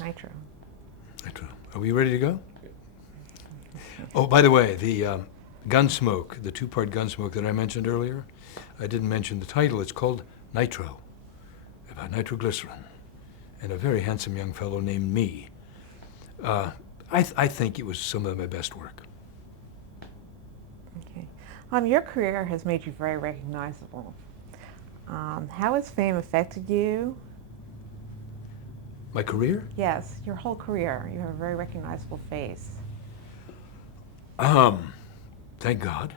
Nitro. Nitro. Are we ready to go? Oh, by the way, the Gunsmoke, the two-part Gunsmoke that I mentioned earlier, I didn't mention the title. It's called Nitro, about nitroglycerin, and a very handsome young fellow named me. I think it was some of my best work. Okay. Your career has made you very recognizable. How has fame affected you? My career? Yes, your whole career. You have a very recognizable face. Thank God.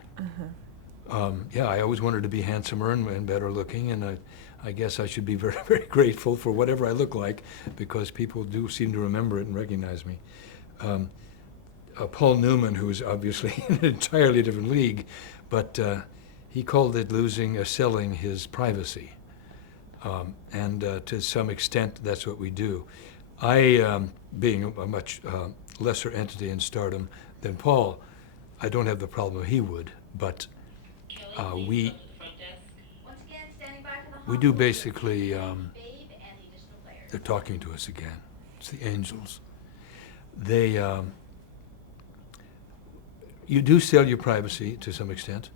Yeah, I always wanted to be handsomer and better looking, and I guess I should be very, very grateful for whatever I look like, because people do seem to remember it and recognize me. Paul Newman, who's obviously in an entirely different league, but he called it selling his privacy. And to some extent, that's what we do. I, being a much lesser entity in stardom than Paul, I don't have the problem he would, but we do basically, they're talking to us again. It's the angels. You do sell your privacy to some extent.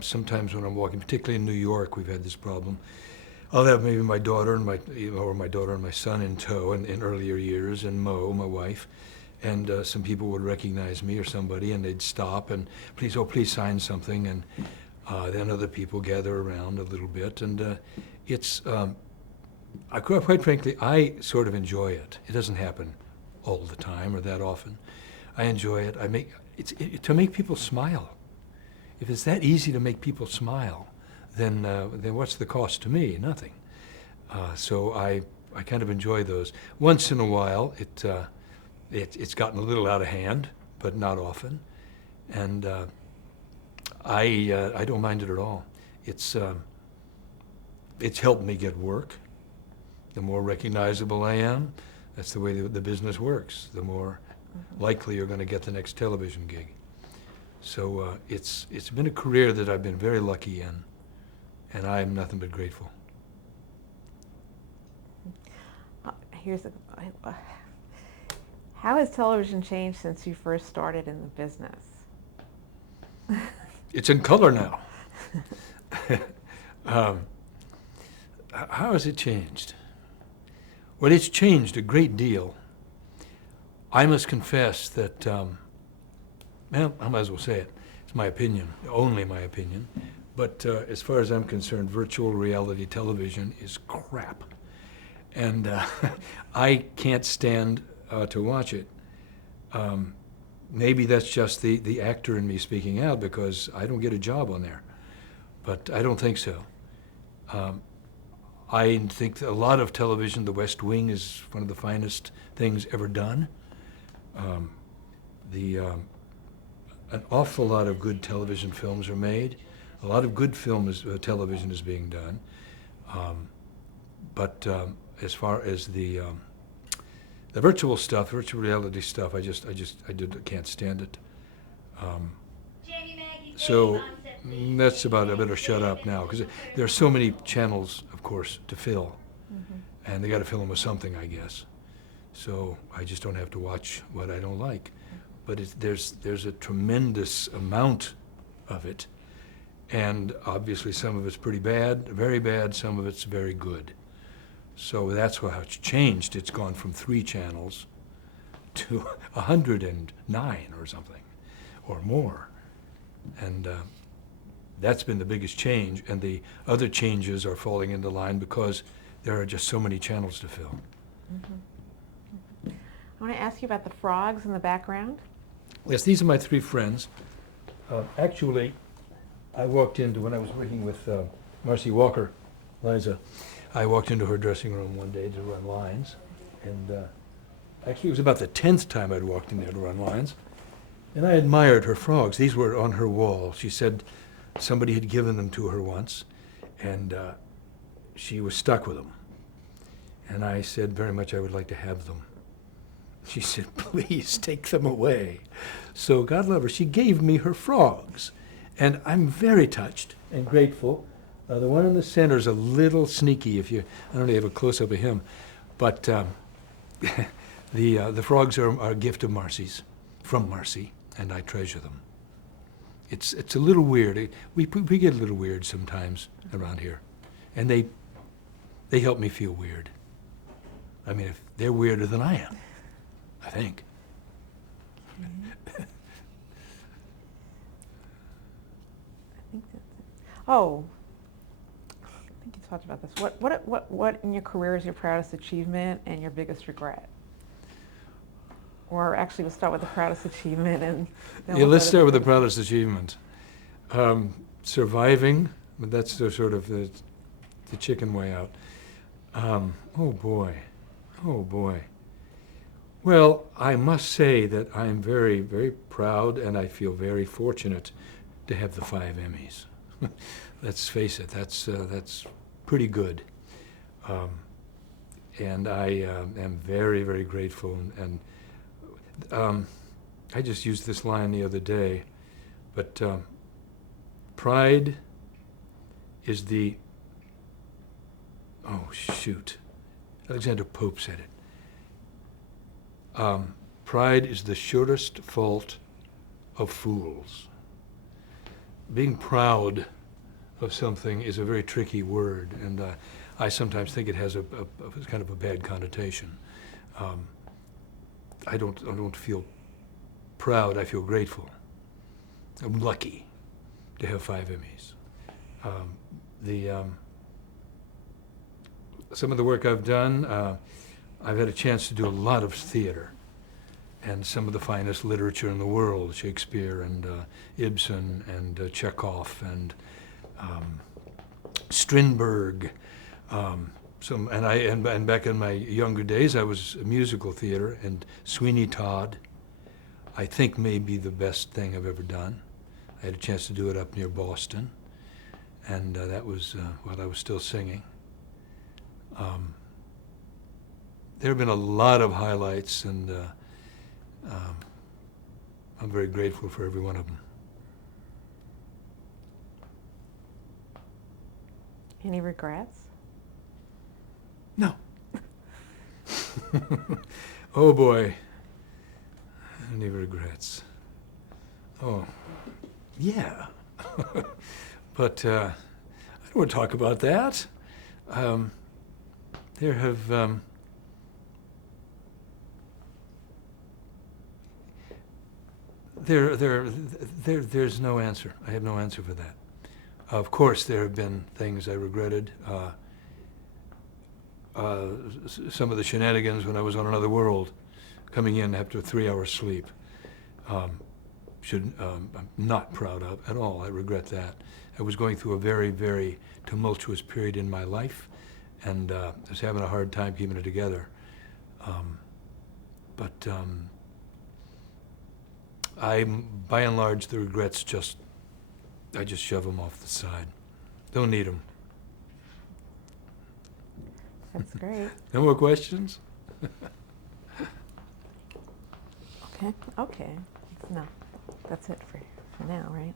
Sometimes when I'm walking, particularly in New York, we've had this problem. I'll have maybe my daughter and my son in tow in earlier years, and Mo, my wife, and some people would recognize me or somebody, and they'd stop and please sign something, and then other people gather around a little bit, and quite frankly, I sort of enjoy it. It doesn't happen all the time or that often. I enjoy it. To make people smile. If it's that easy to make people smile, then what's the cost to me? Nothing. So I kind of enjoy those. Once in a while, it's gotten a little out of hand, but not often, and I don't mind it at all. It's helped me get work. The more recognizable I am, that's the way the business works. The more likely you're going to get the next television gig. So it's been a career that I've been very lucky in, and I am nothing but grateful. How has television changed since you first started in the business? It's in color now. How has it changed? Well, it's changed a great deal. I must confess that, I might as well say it. It's my opinion, only my opinion. But as far as I'm concerned, virtual reality television is crap. And I can't stand to watch it. Maybe that's just the actor in me speaking out, because I don't get a job on there. But I don't think so. I think that a lot of television, The West Wing is one of the finest things ever done. An awful lot of good television films are made. A lot of good television is being done. But as far as the virtual stuff, virtual reality stuff, I can't stand it. So that's about it. I better shut up now, because there are so many channels, of course, to fill, and they got to fill them with something, I guess. So I just don't have to watch what I don't like. But there's a tremendous amount of it, and obviously some of it's pretty bad, very bad. Some of it's very good. So that's how it's changed. It's gone from 3 channels to 109 or something, or more. And that's been the biggest change, and the other changes are falling into line because there are just so many channels to fill. I want to ask you about the frogs in the background. Yes, these are my 3 friends. Actually, I walked into, when I was working with Marcy Walker, Liza, I walked into her dressing room one day to run lines, and actually it was about the 10th time I'd walked in there to run lines, and I admired her frogs. These were on her wall. She said somebody had given them to her once, and she was stuck with them. And I said very much I would like to have them. She said, please take them away. So God love her, she gave me her frogs, and I'm very touched and grateful. The one in the center is a little sneaky. I don't know, you have a close-up of him. But the frogs are a gift of Marcy's, from Marcy, and I treasure them. It's a little weird. We get a little weird sometimes around here, and they help me feel weird. I mean, if they're weirder than I am, I think. Okay. I think that's it. Oh, I think you talked about this. What in your career is your proudest achievement and your biggest regret? Or actually, we'll start with the proudest achievement and then Yeah, we'll let's go to start with the biggest- proudest achievement. Surviving, but that's the sort of the chicken way out. Oh boy. Well, I must say that I'm very, very proud, and I feel very fortunate to have the 5 Emmys. Let's face it, that's pretty good. And I am very, very grateful. And I just used this line the other day, but pride is the, oh shoot, Alexander Pope said it. Pride is the surest fault of fools. Being proud of something is a very tricky word, and I sometimes think it has a kind of a bad connotation. I don't feel proud. I feel grateful. I'm lucky to have 5 Emmys. Some of the work I've done, I've had a chance to do a lot of theater, and some of the finest literature in the world: Shakespeare and Ibsen and Chekhov and Strindberg. And back in my younger days, I was a musical theater, and Sweeney Todd, I think, may be the best thing I've ever done. I had a chance to do it up near Boston, and that was while I was still singing. There have been a lot of highlights, and I'm very grateful for every one of them. Any regrets? No. Oh boy. Any regrets? Oh, yeah. But I don't want to talk about that. There have there's no answer. I have no answer for that. Of course, there have been things I regretted. Some of the shenanigans when I was on Another World, coming in after 3 hours sleep. I'm not proud of at all. I regret that. I was going through a very, very tumultuous period in my life, and I was having a hard time keeping it together. By and large, the regrets I just shove them off the side. Don't need them. That's great. No more questions? Okay. No, that's it for now, right?